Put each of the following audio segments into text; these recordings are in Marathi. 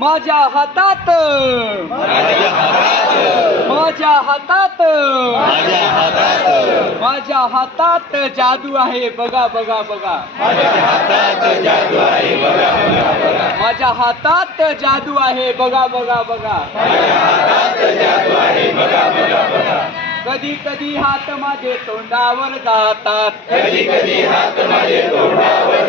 माझ्या हातात. माझ्या हातात. माझ्या हातात जादू आहे, बघा बघा बघा. माझ्या हातात जादू आहे, बघा बघा बघा. कधी कधी हात माझे तोंडावर जातात. कधी कधी हात माझे तोंडावर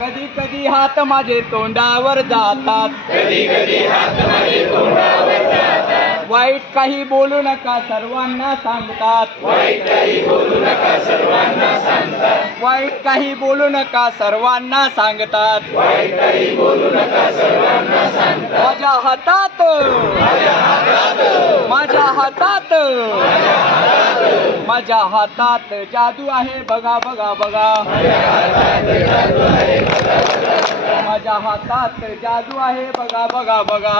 कधी कधी हात माझे तोंडावर जातात. कधी कधी हात माझे तोंडावर जातात. वाईट काही बोलू नका सर्वांना सांगतात. वाईट काही बोलू नका सर्वांना सांगतात. वाईट काही बोलू नका सर्वांना सांगतात. वाईट काही बोलू नका सर्वांना सांगतात. माझ्या हातात. माझ्या हातात. माझ्या हातात. माझ्या हातात जादू आहे बघा बघा बघा. माझ्या हातात जादू आहे बघा बघा बघा.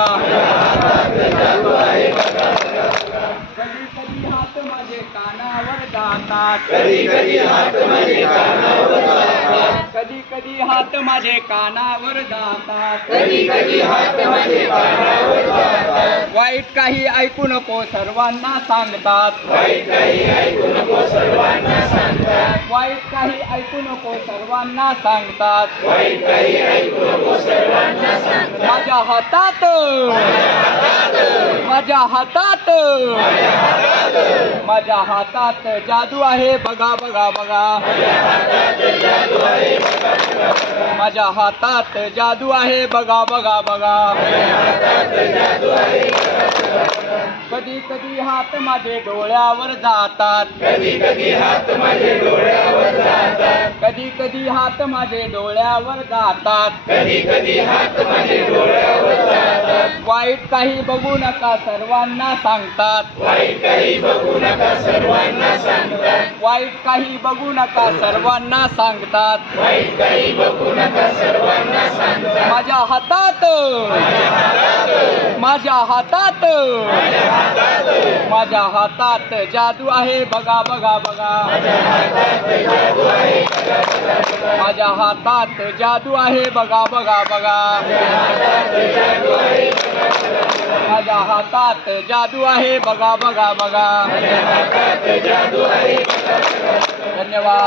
कधी कधी हात माझे कानावर जातात. कधी कधी हात माझे कानावर जातात. कधी कधी हात माझे कानावर जातात. कधी कधी हात माझे कानावर जातात. वाईट काही ऐकू नको सर्वांना सांगतात. वाईट काही ऐकू नको सर्वांना सांगतात. वाईट काही ऐकू नको सर्वांना सांगतात वाईट काही ऐकू नको सर्वांना सांगतात माझ्या हातात. माझ्या हातात. माझ्या हातात जादू आहे. बघा बघा बघा. माझ्या हातात जादू आहे बघा बघा बघा. कधी कधी हात माझे डोळ्यावर जातात. कधी कधी हात माझे डोळ्यावर जातात. कधी कधी हात माझे डोळ्यावर जातात कधी कधी हात माझे डोळ्यावर वाईट काही बघू नका सर्वांना सांगतात. वाईट काही बघू नका सर्वांना सांगतात. वाईट काही बघू नका सर्वांना सांगतात. वाईट काही बघू नका सर्वांना सांगतात. माझ्या हातात. माझ्या हातात. माझ्या हातात जादू आहे बघा बघा बघा. माझ्या हातात जादू आहे बघा बघा बघा. माझ्या हातात जादू आहे बघा बघा बघा. धन्यवाद.